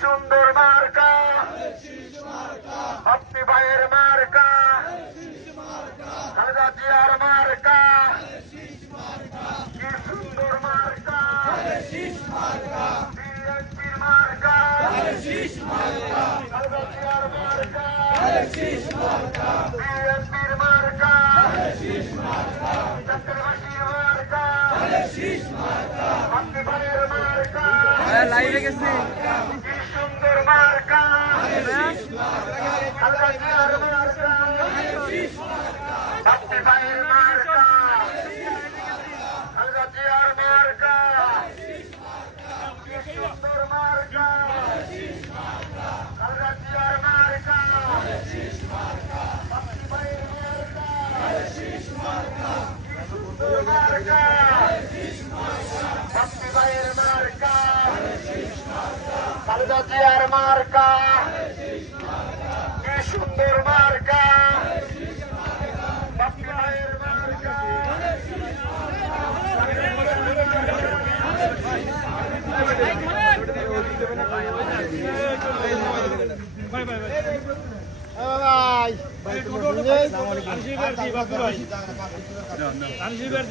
সুন্দর মার্কা বাপ্পি ভাইয়ের মার্কা খালেদা জিয়ার মার্কা কি সুন্দর মার্কা বিএনপির মার্কা খালেদা জিয়ার মার্কা বিএনপির মার্কা চক্রবর্তীর মার্কা বাপ্পি ভাইয়ের মার্কা লাইভে গেছি সুন্দর মার্কা খালেদা জিয়ার মার্কা বাপ্পি ভাইয়ের মার্কা খালেদা জিয়ার মার্কা সুন্দর মার্কা খালেদা জিয়ার মার্কা বাপ্পি ভাইয়ের মার্কা সুন্দর মার্কা বাপ্পি ভাইয়ের মার্কা খালেদা জিয়ার মার্কা কি সুন্দর মার্কা বাপ্পি ভাইয়ের মার্কা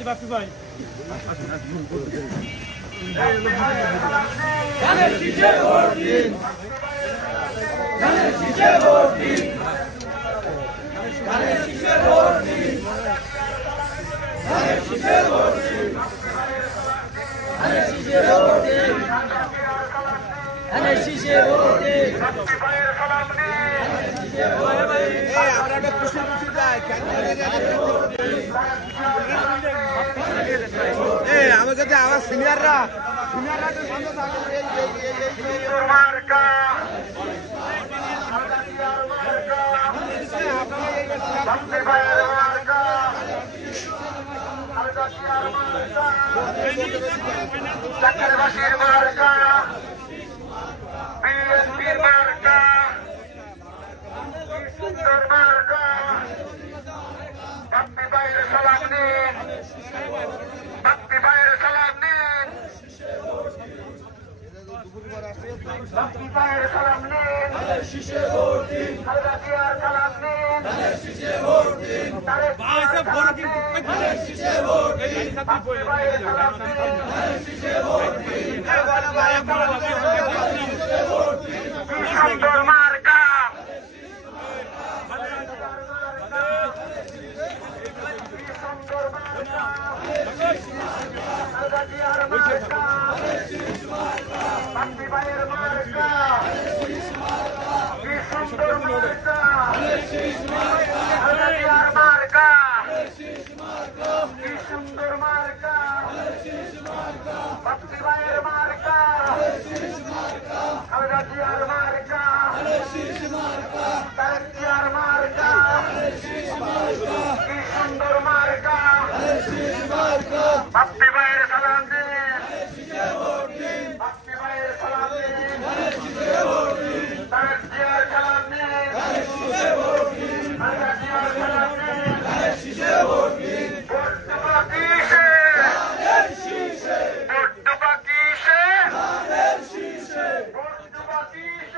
বাপ্পি ভাই ধানের শীষে ভোট দিন ধানের শীষে ভোট দিন ধানের শীষে ভোট দিন ধানের শীষে ভোট দিন ধানের শীষে ভোট দিন ধানের শীষে ভোট দিন বাপ্পি ভাইয়ের সালাম দিন আমরা একটা খুশি খুশি যাই আমার কাছে আমার সিনিয়ররা মার্কা বাপ্পি ভাইয়ের মার্কা খালেদা জিয়ার মার্কা চক্রবর্তীর মার্কা বিএনপির মার্কা সুন্দর মার্কা বাপ্পি ভাইয়ের সালাম দিন বাপ্পি ভাইয়ের সালাম দিন বাপ্পি ভাইয়ের সালাম নিন খালেদা জিয়ার সালাম নিন তারেক জিয়ার সালাম নিন বাপ্পি ভাইয়ের সালাম নিন সুন্দর মার্কা সুন্দর মার্কা খালেদা জিয়ার মার্কা বাপ্পি ভাইয়ের মার্কা কি সুন্দর মার্কা খালেদা জিয়ার মার্কা কি সুন্দর মার্কা বাপ্পি ভাইয়ের মার্কা খালেদা জিয়ার মার্কা তারেক জিয়ার মার্কা কি সুন্দর মার্কা বাপ্পি ভাইয়ের সালাম দিন বাপ্পি ভাইয়ের সালাম দিন তারেক জিয়ার সালাম দিন খালেদা জিয়ার সালাম দিন ভোট দেবো কিসে ভোট দেবো কিসে ভোট দেবো কিসে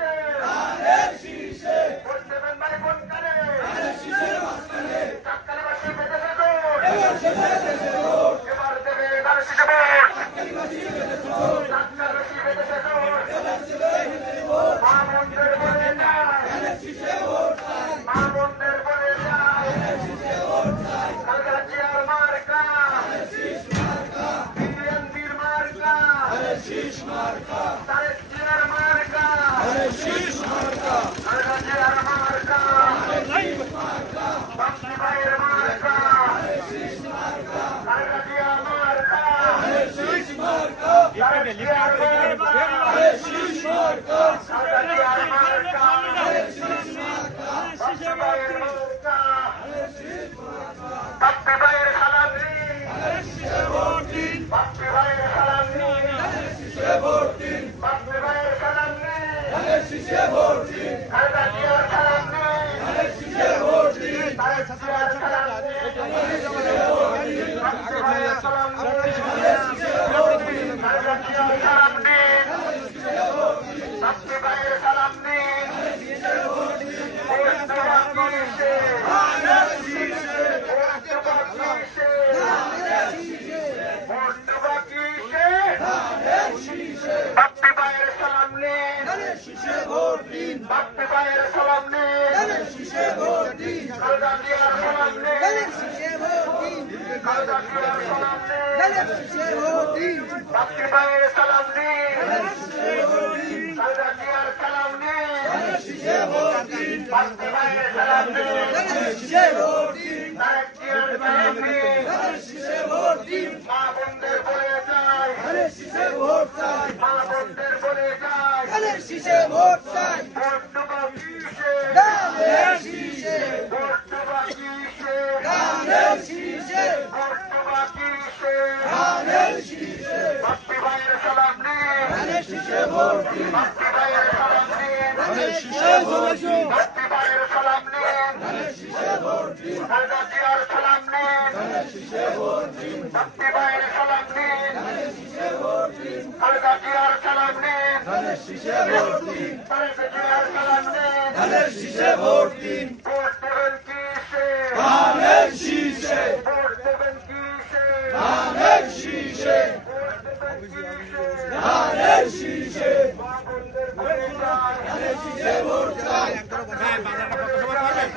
নিন, ধানের শীষে ভোট দিন, বাপ্পি ভাইয়ের সালাম নিন, ধানের শীষে ভোট দিন, খালেদা জিয়ার সালাম নিন, ধানের শীষে ভোট দিন, খালেদা জিয়ার সালাম নিন, ধানের শীষে ভোট দিন, বাপ্পি ভাইয়ের সালাম নিন, ধানের শীষে ভোট দিন, খালেদা জিয়ার সালাম নিন, ধানের শীষে ভোট দিন, বাপ্পি ভাইয়ের সালাম নিন, ধানের শীষে ভোট দিন, তারেক জিয়ার সালাম নিন, ধানের শীষে ভোট দিন, মা বোনদের বলে যায়, ধানের শীষে ভোট চাই, মা বোনদের বলে যায়, ধানের শীষে ভোট চাই, ভোট দেবো কিসে, ধানের শীষে, ভোট দেবো কিসে, ধানের শীষে, ভোট দেবো কিসে, ধানের শীষে, বাপ্পি ভাইয়ের সালাম নিন, ধানের শীষে ভোট দিন, বাপ্পি ভাইয়ের সালাম নিন, ধানের শীষে ভোট দিন, বাপ্পি ভাইয়ের সালাম নিন, ধানের শীষে ভোট দিন, খালেদা জিয়ার সালাম নিন, ধানের শীষে ভোট দিন, বাপ্পি ভাইয়ের সালাম নিন, ধানের শীষে ভোট দিন, খালেদা জিয়ার সালাম নিন, ধানের শীষে ভোট দিন, তারেক জিয়ার সালাম নিন, ধানের শীষে ভোট দিন, ভোট দেবেন কিসে, ধানের শীষে, ভোট দেবেন কিসে, ধানের শীষে, ভোট দেবেন কিসে, ধানের শীষে, মা বোনদের বলে যায়, ধানের শীষে ভোট চাই,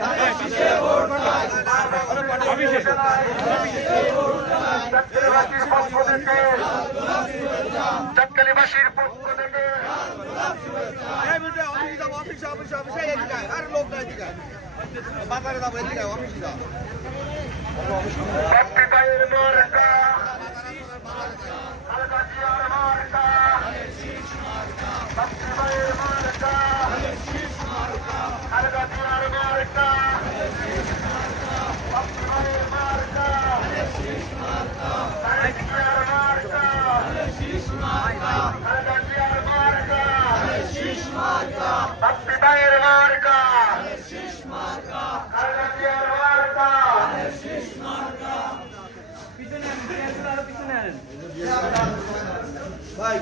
ধানের শীষে ভোট চাই, চাকরিবাসীর পক্ষ থেকে, চাকরিবাসীর পক্ষ থেকে বাপ্পি ভাইয়ের মার্কা, খালেদা জিয়ার মার্কা, বাপ্পি ভাইয়ের মার্কা, খালেদা জিয়ার মার্কা, বাপ্পি ভাইয়ের মার্কা, তারেক জিয়ার মার্কা, খালেদা জিয়ার মার্কা, বাপ্পি ভাইয়ের মার্কা, খালেদা জিয়ার মার্কা, ভাই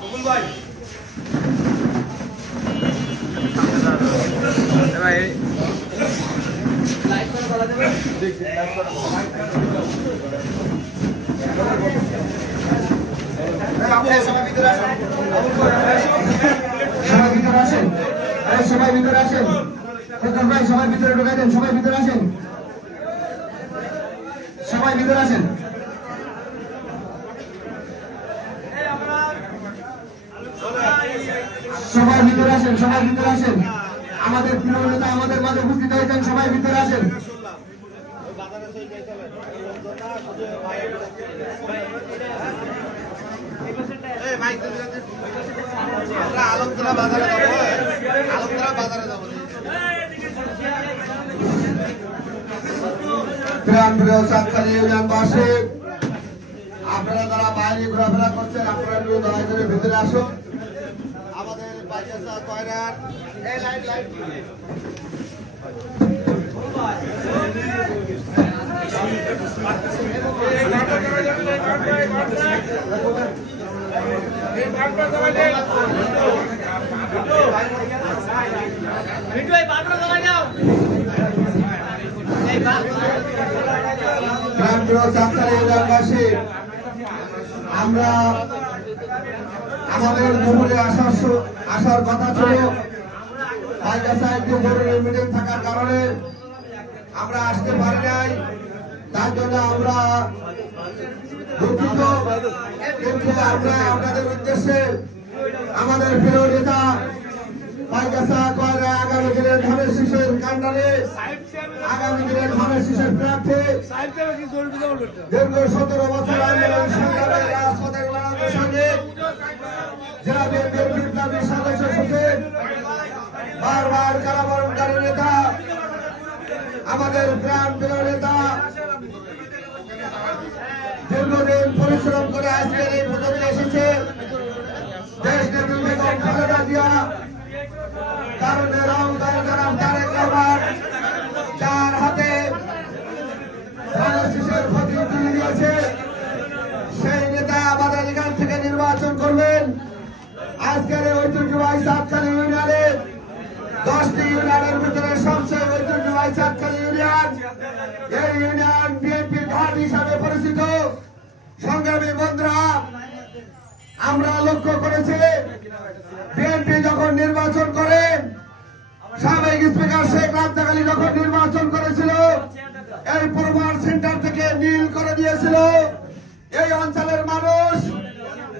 বকুল ভাই সবাই ভিতরে আসেন, সবাই ভিতরে আসেন, ভাই সবাই ভিতরে ঢুকাই দেন, সবাই ভিতরে আসেন, সবাই ভিতরে আসেন, সবাই ভিতরে আসেন, সবাই ভিতরে আসেন, আমাদের প্রিয় নেতা আমাদের মাঝে উপস্থিত হয়েছেন, সবাই ভিতরে আসেন। আলমতলা বাজারে যাবো, আলমতলা বাজারে যাবো। প্রিয় সাতখালী ইউনিয়নবাসী, আপনারা যারা বাইরে ঘোরাফেরা করছেন আপনারা একটু দয়া করে ভিতরে আসুন। আমাদের বাইচাসা কয়রার এই লাইট লাইট সাতখালী ইউনিয়নবাসী, আমরা আমাদের দুপুরে আসার কথা ছিল, বাইচাসায় একটু জরুরি মিটিং থাকার কারণে আমরা আসতে পারি নাই, তার জন্য আমরা দুঃখিত। কিন্তু আমরা আপনাদের উদ্দেশ্যে আমাদের প্রিয় নেতা বাইচাসা কয়রা আগামী দিনের ধানের শীষের কাণ্ডারে, আগামী দিনের ধানের শীষের প্রার্থী, দীর্ঘ 17 বছর আন্দোলন সংগ্রামের রাজপথের লড়াইয়ের সঙ্গে জেলা বিএনপির বিপ্লবী সদস্য সচিব, বারবার কারাবরণকারী নেতা, আমাদের প্রাণ প্রিয় নেতা, দীর্ঘদিন পরিশ্রম করে আজকের এই পদবি এসেছে দেশ নেত্রী বেগম খালেদা জিয়া, কারণে রংদার জনাব তারেক রহমান, যার হাতে ধানের শীষের প্রতীক তুলে দিয়েছে, সেই নেতা আমাদের এখান থেকে নির্বাচন করবেন। আজকের ঐতিহ্যবাহী সাতখালী ইউনিয়নে 10টি ইউনিয়নের ভিতরে সবচেয়ে ঐতিহ্যবাহী সাতখালী ইউনিয়ন, এই ইউনিয়ন বিএনপি ঘাট হিসাবে পরিচিত। সংগ্রামী বন্ধুরা, আমরা লক্ষ্য করেছি বিএনপি যখন নির্বাচন করে, সাবেক স্পিকার শেখ রাব্দা আলী যখন নির্বাচন করেছিল, এই পূর্বার সেন্টার থেকে নীল করে দিয়েছিল। এই অঞ্চলের মানুষ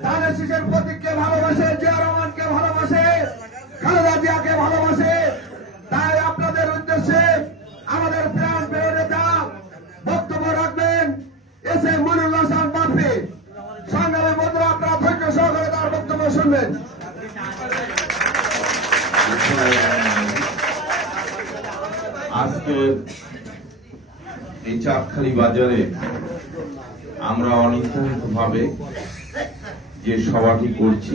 ধানের শীষের প্রতীককে ভালোবাসে, জিয়া রহমানকে ভালোবাসে, খালেদা জিয়াকে ভালোবাসে। তাই আপনাদের উদ্দেশ্যে আমাদের প্রাণ প্রিয় নেতা বক্তব্য রাখবেন এস এ মনিরুল হাসান বাপ্পি। সংগ্রামী বন্ধুরা, আপনারা ধৈর্য সহকারে তার বক্তব্য শুনবেন। আজকে এই চাঁদখালি বাজারে আমরা অনির্ধারিত ভাবে যে সভাটি করছি,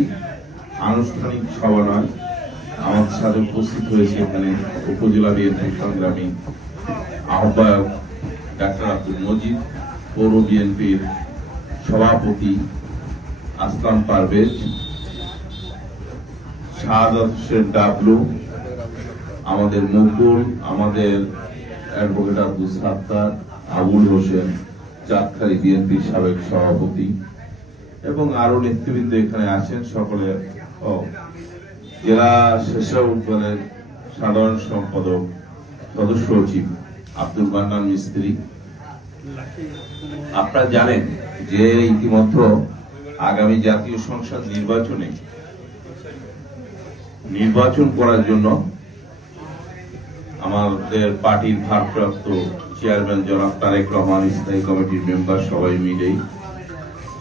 আনুষ্ঠানিক সভা নয়, আমাদের সাথে উপস্থিত হয়েছে এখানে উপজেলা বিএনপি সংগ্রামী আহ্বায়ক ডাক্তার আব্দুল মজিদ, পৌর বিএনপির সভাপতি আসলাম পারভেজ, শাহাদাত হোসেন ডাবলু, আমাদের মুকুল, আমাদের অ্যাডভোকেট আব্দুল সাত্তার, আবুল হোসেন, চাঁদখালি বিএনপির সাবেক সভাপতি এবং আরো নেতৃবৃন্দ এখানে আছেন। সকলে জেলা স্বেচ্ছাসেবক দলের সাধারণ সম্পাদক সদস্য সচিব আব্দুল মান্নান মিস্ত্রি। আপনারা জানেন যে ইতিমধ্যে আগামী জাতীয় সংসদ নির্বাচন করার জন্য আমাদের পার্টির ভারপ্রাপ্ত চেয়ারম্যান জনাব তারেক রহমান, স্থায়ী কমিটির মেম্বার সবাই মিলেই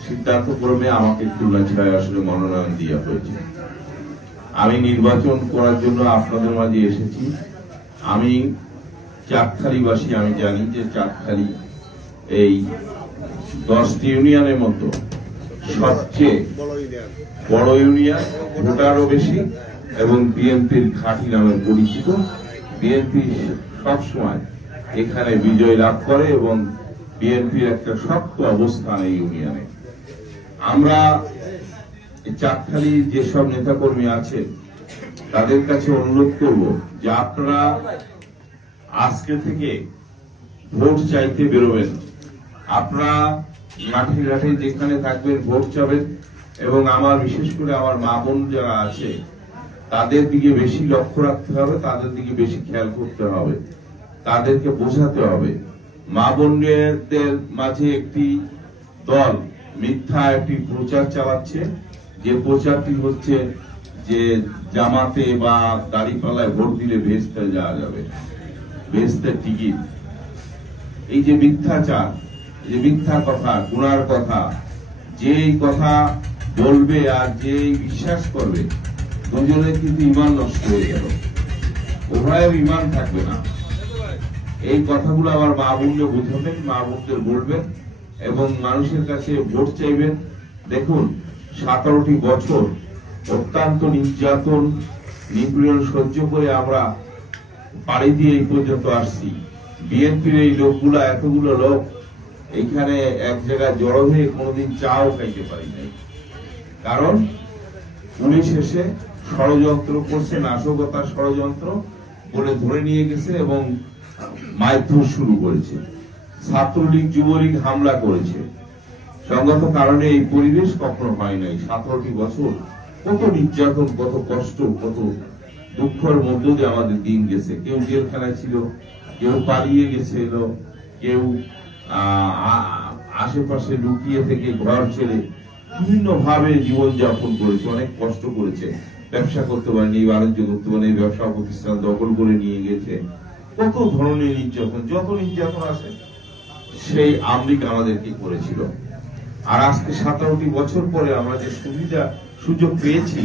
সিদ্ধান্তক্রমে আমাকে খুলনা ৬ আসনে মনোনয়ন দেওয়া হয়েছে। আমি নির্বাচন করার জন্য আপনাদের মাঝে এসেছি। আমি চাঁদখালিবাসী, আমি জানি যে চাঁদখালি এই 10টি ইউনিয়নের মধ্যে সবচেয়ে বড় ইউনিয়ন, ভোটারও বেশি এবং বিএনপির ঘাঁটি নামে পরিচিত। বিএনপি সবসময় এখানে বিজয় লাভ করে এবং বিএনপির একটা শক্ত অবস্থান এই ইউনিয়নে। আমরা চাঁদখালি যেসব নেতাকর্মী আছে তাদের কাছে অনুরোধ করব যে আপনারা আজকে থেকে ভোট চাইতে বেরোবেন। আপনারা মাঠে ঘাটে যেখানে থাকবেন ভোট চাবেন এবং আমার বিশেষ করে আমার মা বোন যারা আছে তাদের দিকে বেশি লক্ষ্য রাখতে হবে, তাদের দিকে বেশি খেয়াল করতে হবে, তাদেরকে বোঝাতে হবে। মা বোনদের মাঝে একটি দল মিথ্যা একটি প্রচার চালাচ্ছে, যে প্রচারটি হচ্ছে যে জামাতে বা দাড়িপাল্লায় ভোট দিলে ভেস্তে যাওয়া যাবে, ভেস্তের টিকিট। এই যে মিথ্যাচার, যে মিথ্যা কথা, গুনার কথা, যে কথা বলবে আর যে বিশ্বাস করবে, দুজনে কিন্তু ইমান নষ্ট হয়ে গেল, উভয়ের ইমান থাকবে না। এই কথাগুলো আমার মা বোনকে বুঝাবেন, মা বোনদের বলবেন এবং মানুষের কাছে ভোট চাইবেন। দেখুন, 17টি বছর অত্যন্ত নির্যাতন নিপীড়ন সহ্য করে আমরা পাড়ি দিয়ে এই পর্যন্ত আসছি। বিএনপির এই লোকগুলা, এতগুলো লোক এইখানে এক জায়গায় জড়ো হয়ে কোনোদিন চাও খাইতে পারি নাই, কারণ পুলিশ এসে ষড়যন্ত্র করছে, নাশকতার ষড়যন্ত্র বলে ধরে নিয়ে গেছে এবং মারধর শুরু করেছে। ছাত্রলীগ যুবলীগ হামলা করেছে। সঙ্গত কারণে এই পরিবেশ কখনো হয় নাই। 17টি বছর কত নির্যাতন, কত কষ্ট, কত দুঃখের মধ্য দিয়ে আমাদের দিন গেছে। কেউ জেলখানায় ছিল, কেউ পালিয়ে গেছিল, কেউ আশেপাশে লুকিয়ে থেকে ঘর ছেড়ে বিভিন্ন ভাবে জীবনযাপন করেছে, অনেক কষ্ট করেছে, ব্যবসা করতে পারেনি, বাণিজ্য করতে পারেনি, ব্যবসা প্রতিষ্ঠান দখল করে নিয়ে গেছে। কত ধরনের নির্যাতন, যত নির্যাতন আছে সেই আমেরিকা আমাদেরকে করেছিল। আর আজকে 17টি বছর পরে আমরা যে সুযোগ পেয়েছি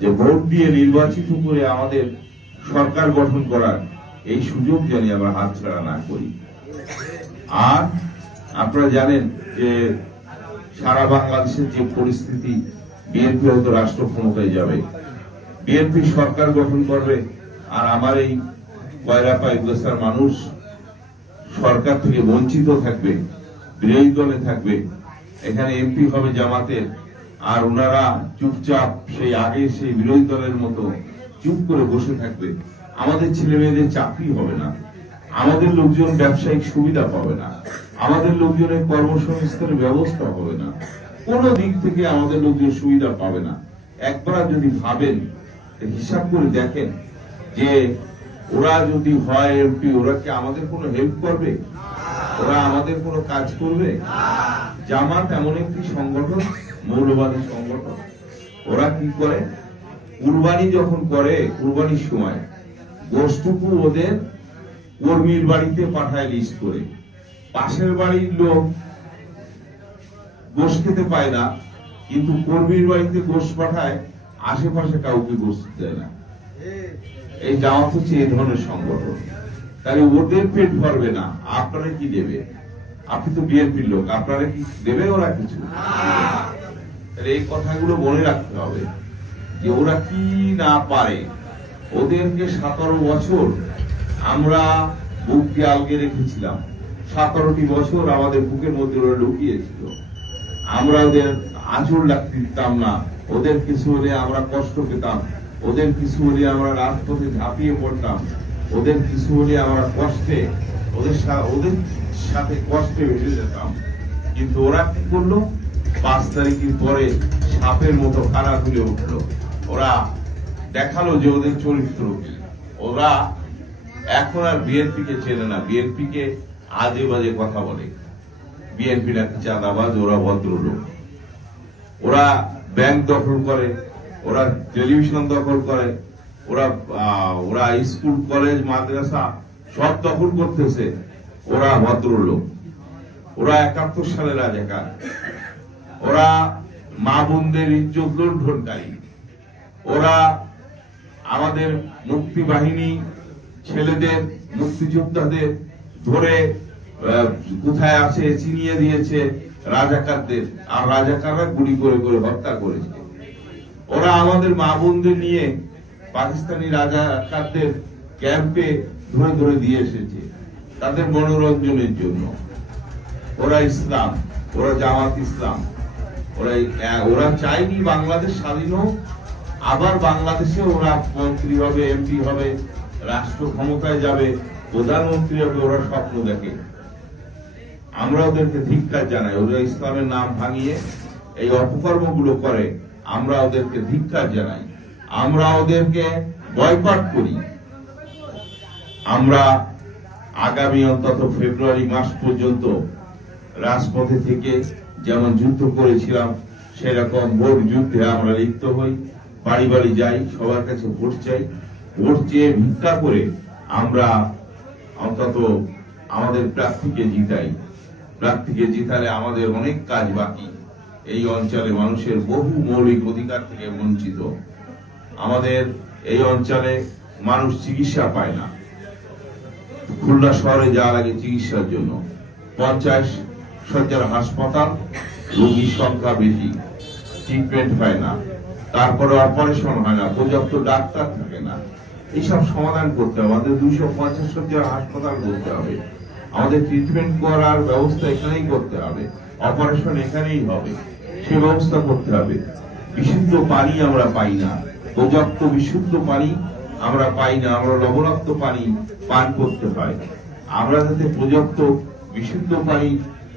যে ভোট দিয়ে নির্বাচিত করে আমাদের সরকার গঠন করার, এই সুযোগ জানি আমরা হাতছাড়া না করি। আর আপনারা জানেন যে সারা বাংলাদেশের যে পরিস্থিতি, বিএনপি হয়তো রাষ্ট্র ক্ষমতায় যাবে, বিএনপি সরকার গঠন করবে, আর আমার এই কয়রাপাই উপজেলার মানুষ সরকার থেকে বঞ্চিত থাকবে, বিরোধী দলে থাকবে। এখানে এমপি হবে জামাতের, আর ওনারা চুপচাপ সেই আগে সেই বিরোধী দলের মতো চুপ করে বসে থাকবে। আমাদের ছেলে মেয়েদের চাকরি হবে না, আমাদের লোকজন ব্যবসায়িক সুবিধা পাবে না, আমাদের লোকজনের কর্মসংস্থানের ব্যবস্থা হবে না। কোন দিক থেকে আমাদের লোকজন সুবিধা পাবে না। একবার যদি ভাবেন, হিসাব করে দেখেন যে ওরা যদি হয় এমপি, ওরা কি আমাদের কোনো হেল্প করবে? ওরা আমাদের কোনো কাজ করবে? জামাত এমন একটি সংগঠন, মৌলবাদী সংগঠন। ওরা কি করে, কুরবানি যখন করে, কুরবানির সময় গোশটুকু ওদের কর্মীর বাড়িতে পাঠায় লিস্ট করে। পাশের বাড়ির লোক গোশ খেতে পায় না, কিন্তু কর্মীর বাড়িতে গোশ পাঠায়, আশেপাশে কাউকে গোশ দেয় না। এই জামাত হচ্ছে এই ধরনের সংগঠন। তাহলে ওদের পেট ভরবে না, আপনারা কি দেবে? আপনি তো বিএনপির লোক, আপনারা কি দেবে ওরা কিছু? তাহলে এই কথাগুলো মনে রাখতে হবে যে ওরা কি না পারে। ওদেরকে 17 বছর আমরা বুককে আলগে রেখেছিলাম। 17টি বছর আমাদের বুকের মধ্যে ওরা লুকিয়েছিল। আমরা ওদের আঁচড় লাগতে দিতাম না। ওদের কিছু হলে আমরা কষ্ট পেতাম, ওদের কিছু হলে আমরা রাজপথে ঝাঁপিয়ে পড়তাম, ওদের কিছু হলে আমরা কষ্টে ওদের সাথে কষ্টে ভেসে যেতাম। কিন্তু ওরা কি করলো? 5 তারিখের পরে সাপের মতো খাড়া তুলে উঠলো। ওরা দেখালো যে ওদের চরিত্র কি। ওরা এখন আর বিএনপি কে চেনে না, বিএনপি কে আজে বাজে কথা বলে। বিএনপি নাকি চাঁদাবাজ, ওরা ভদ্রলোক। ওরা ব্যাংক দখল করে, ওরা টেলিভিশন দখল করে, ওরা স্কুল কলেজ মাদ্রাসা সব দখল করতেছে। ওরা ভদ্রলোক। ওরা 71 সালের রাজাকার। ওরা মা বোনদের ইজ্জত লুণ্ঠনকারী। ওরা আমাদের মুক্তি বাহিনী ছেলেদের, মুক্তিযোদ্ধাদের ধরে কোথায় আছে চিনিয়ে দিয়েছে রাজাকারদের, আর রাজাকাররা গুলি করে করে হত্যা করেছে। ওরা আমাদের মা বোনদের নিয়ে পাকিস্তানি রাজাকারদের ক্যাম্পে ধরে ধরে দিয়ে এসেছে তাদের মনোরঞ্জনের জন্য। ওরা ইসলাম, ওরা জামাত ইসলাম। ওরা চায়নি বাংলাদেশ স্বাধীন হোক, আবার বাংলাদেশে ওরা মন্ত্রী হবে, এমপি হবে, রাষ্ট্র ক্ষমতায় যাবে, প্রধানমন্ত্রী হবে। ওরা স্বপ্ন দেখে। আমরা ওদেরকে ধিক্কার জানাই। ওরা ইসলামের নাম ভাঙিয়ে এই অপকর্মগুলো করে, আমরা ওদেরকে ধিক্কার জানাই। আমরা ওদেরকে বয়কট করি। আমরা আগামী অন্তত ফেব্রুয়ারি মাস পর্যন্ত রাজপথে থেকে যেমন যুদ্ধ করেছিলাম, সেরকম ভোট যুদ্ধে আমরা লিপ্ত হই। বাড়ি বাড়ি যাই, সবার কাছে ভোট চাই। ভোট চেয়ে ভিক্ষা করে আমরা অন্তত আমাদের প্রার্থীকে জিতাই। প্রার্থীকে জিতালে আমাদের অনেক কাজ বাকি। এই অঞ্চলে মানুষের বহু মৌলিক অধিকার থেকে বঞ্চিত। আমাদের এই অঞ্চলে মানুষ চিকিৎসা পায় না। খুলনা শহরে যাওয়ার আগে চিকিৎসার জন্য 50 শয্যার হাসপাতাল, রোগীর সংখ্যা বেশি, ট্রিটমেন্ট হয় না, তারপরে অপারেশন হয় না, পর্যাপ্ত ডাক্তার থাকে না। এইসব সমাধান করতে হবে। আমাদের 250 শয্যার হাসপাতাল করতে হবে। আমাদের ট্রিটমেন্ট করার ব্যবস্থা এখানেই করতে হবে, অপারেশন এখানেই হবে, সে ব্যবস্থা করতে হবে। বিশুদ্ধ পানি আমরা পাই না, পর্যাপ্ত বিশুদ্ধ পানি আমরা পাই না। আমরা লবণাক্ত পানি পান করতে হয়। আমরা যাতে পর্যাপ্ত বিশুদ্ধ পানি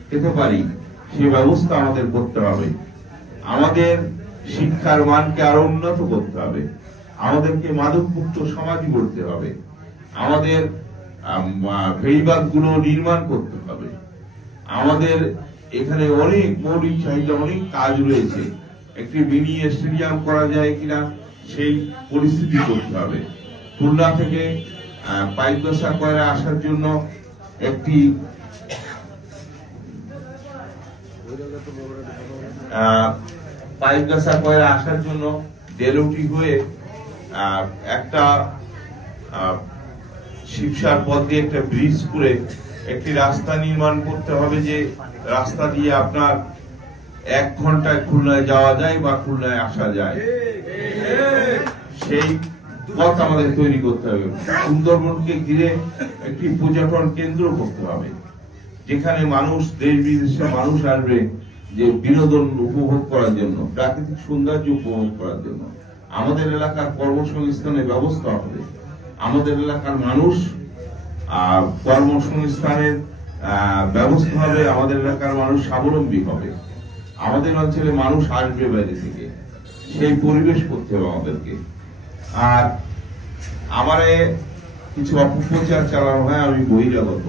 খেতে পারি, সে ব্যবস্থা আমাদের করতে হবে। আমাদের শিক্ষার মানকে আরো উন্নত করতে হবে। আমাদেরকে মাদকমুক্ত সমাজ গড়তে হবে। আমাদের ফেরিবাদ গুলো নির্মাণ করতে হবে। আমাদের এখানে অনেক মৌলিক চাহিদা, অনেক কাজ রয়েছে। একটি মিনি স্টেডিয়াম করা যায় কিনা সেই পরিস্থিতি করতে হবে। খুলনা থেকে পাইকগাছা কয়রা আসার জন্য একটি পাইকগাছা কয়রা আসার জন্য দেলুটি হয়ে একটা শিবসার পথ দিয়ে একটা ব্রিজ করে একটি রাস্তা নির্মাণ করতে হবে, যে রাস্তা দিয়ে আপনার 1 ঘন্টায় খুলনায় যাওয়া যায় বা খুলনায় আসা যায়। সেই পথ আমাদের তৈরি করতে হবে। সুন্দরবনকে ঘিরে একটি পর্যটন কেন্দ্র করতে হবে, যেখানে মানুষ, দেশ বিদেশের মানুষ আসবে যে বিনোদন উপভোগ করার জন্য, প্রাকৃতিক সৌন্দর্য উপভোগ করার জন্য। আমাদের এলাকার কর্মসংস্থানের ব্যবস্থা হবে। আমাদের এলাকার মানুষ কর্মসংস্থানের ব্যবস্থা হবে। আমাদের এলাকার মানুষ স্বাবলম্বী হবে। আমাদের অঞ্চলে মানুষ আসবে বাইরে থেকে, সেই পরিবেশ করতে হবে আমাদেরকে। আর আমারে কিছু অপপ্রচার চালানো হয়, আমি বহিরাগত।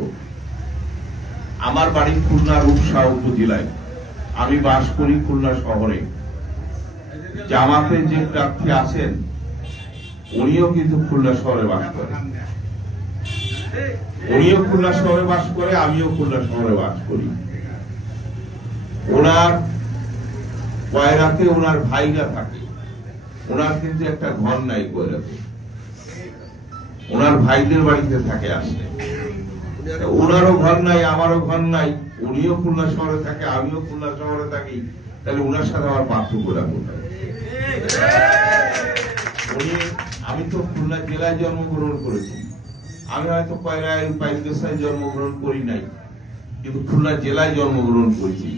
আমার বাড়ি খুলনা রূপসা উপজেলায়, আমি বাস করি খুলনা শহরে। জামাতে যে প্রার্থী আছেন উনিও কিন্তু খুলনা শহরে বাস করেন, উনিও খুলনা শহরে বাস করে, আমিও খুলনা শহরে বাস করি। ওনার কয়রাতে ওনার ভাইরা থাকে, ওনার কিন্তু একটা ঘর নাই কয়রাতে, ওনার ভাইদের বাড়িতে থাকে আসলে। ওনারও ঘর নাই, আমারও ঘর নাই, উনিও খুলনা শহরে থাকে, আমিও খুলনা শহরে থাকি, তাহলে ওনার সাথে আমার পার্থক্যটা কোথায়? আমি তো খুলনা জেলায় জন্মগ্রহণ করেছি, আমি হয়তো কয়রায় পাইকগাছায় জন্মগ্রহণ করি নাই, কিন্তু খুলনা জেলায় জন্মগ্রহণ করেছি।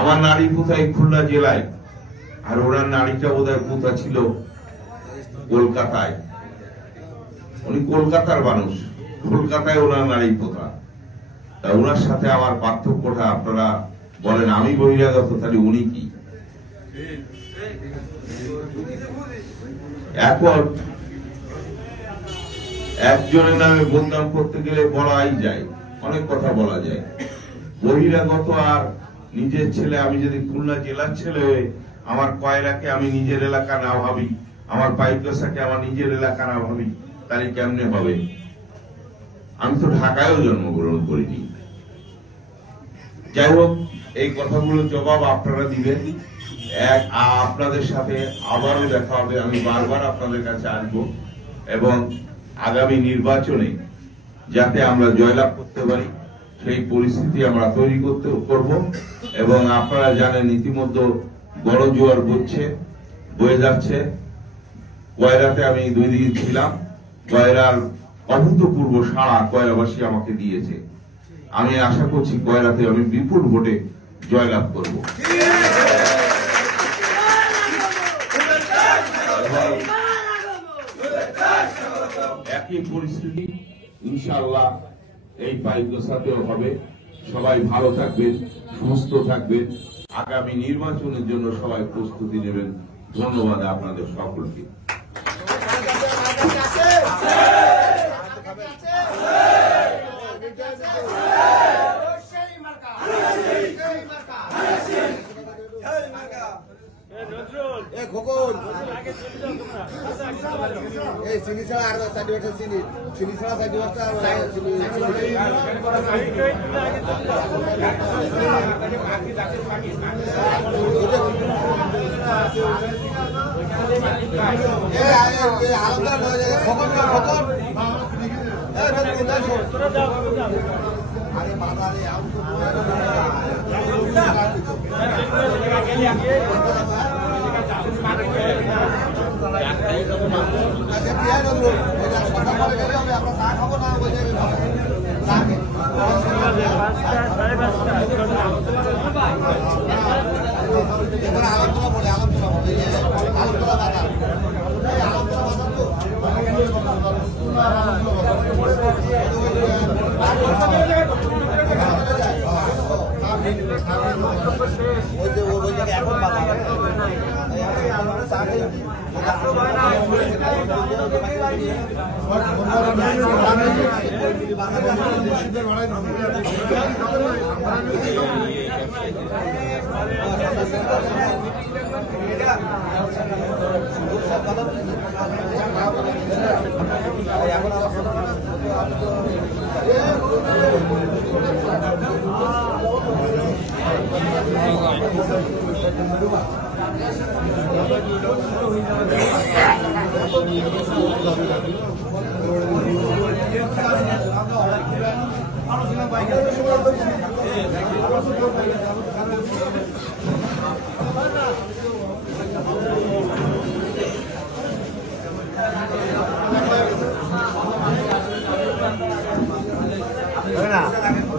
আমার নারী কোথায়? খুলনা জেলায়। আর ওনার নারীটা বোধহয় কোথা ছিল? কলকাতায়। উনি কলকাতার মানুষ, কলকাতায় ওনার নারী কোথা। তা ওনার সাথে আমার পার্থক্যটা আপনারা বলেন। আমি বহিরাগত, তাহলে উনি কি? এখন একজনের নামে বদনাম করতে গেলে বলাই যায়, অনেক কথা বলা যায়। বহিরাগত আর নিজের ছেলে, আমি যদি খুলনা জেলার ছেলে হয়ে আমার কয়রাকে আমি নিজের এলাকা না ভাবি, আমার পাইকগাছাকে আমার নিজের এলাকা না ভাবি, তাহলে কেমনে হবে? আমি তো ঢাকায়ও জন্মগ্রহণ করিনি। যাই হোক, এই কথাগুলোর জবাব আপনারা দিবেন। আপনাদের সাথে আবারও দেখা হবে, আমি বারবার আপনাদের কাছে আসবো, এবং আগামী নির্বাচনে যাতে আমরা জয়লাভ করতে পারি সেই পরিস্থিতি আমরা তৈরি করব। এবং আপনারা জানেন ইতিমধ্যে বড় জোয়ার বয়ে যাচ্ছে। কয়রাতে আমি 2 দিন ছিলাম, কয়রার অভূতপূর্ব সাড়া কয়রাবাসী আমাকে দিয়েছে। আমি আশা করছি কয়রাতে আমি বিপুল ভোটে জয়লাভ করব। একই পরিস্থিতি ইনশাআল্লাহ এই পাইকগাছাতেও হবে। সবাই ভালো থাকবেন, সুস্থ থাকবেন, আগামী নির্বাচনের জন্য সবাই প্রস্তুতি নেবেন। ধন্যবাদ আপনাদের সকলকে। চিনি ছাড়া আর 4 বছর চিনি ছাড়া 4 বছর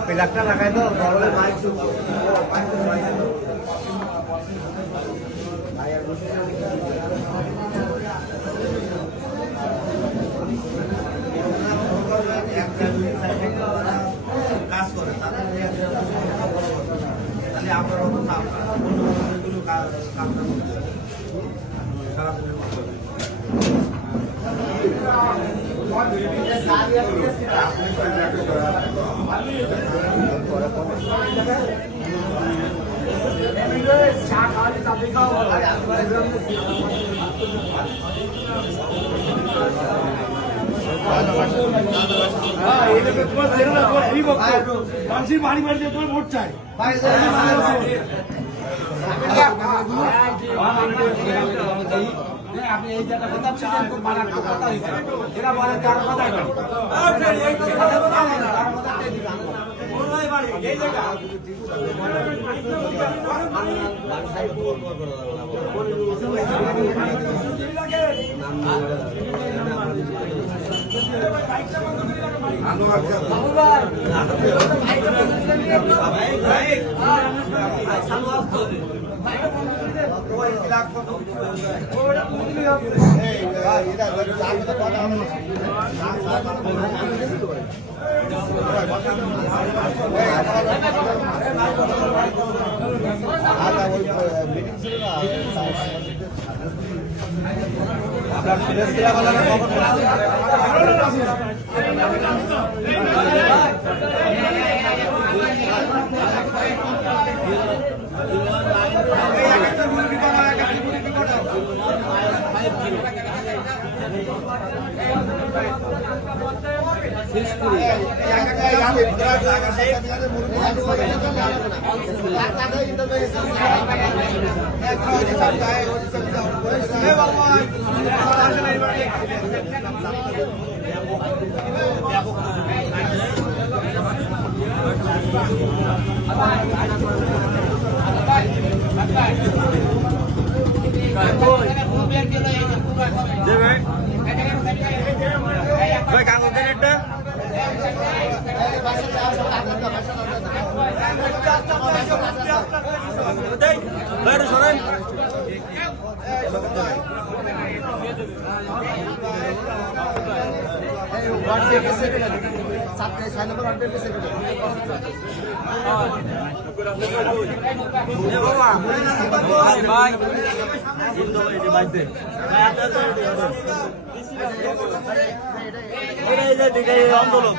পেলাকটা লাগাই তো গরমে মাইক কাজ করে তাহলে আমরা অন্যগুলো কাজ বাড়ি বাড়িতে তোর ভোট চাই আপনি এই জায়গা কথা ছিলেন খুব মারাত্মক কথা হয়েছে এরা বলে তার কথাই আন্দোলন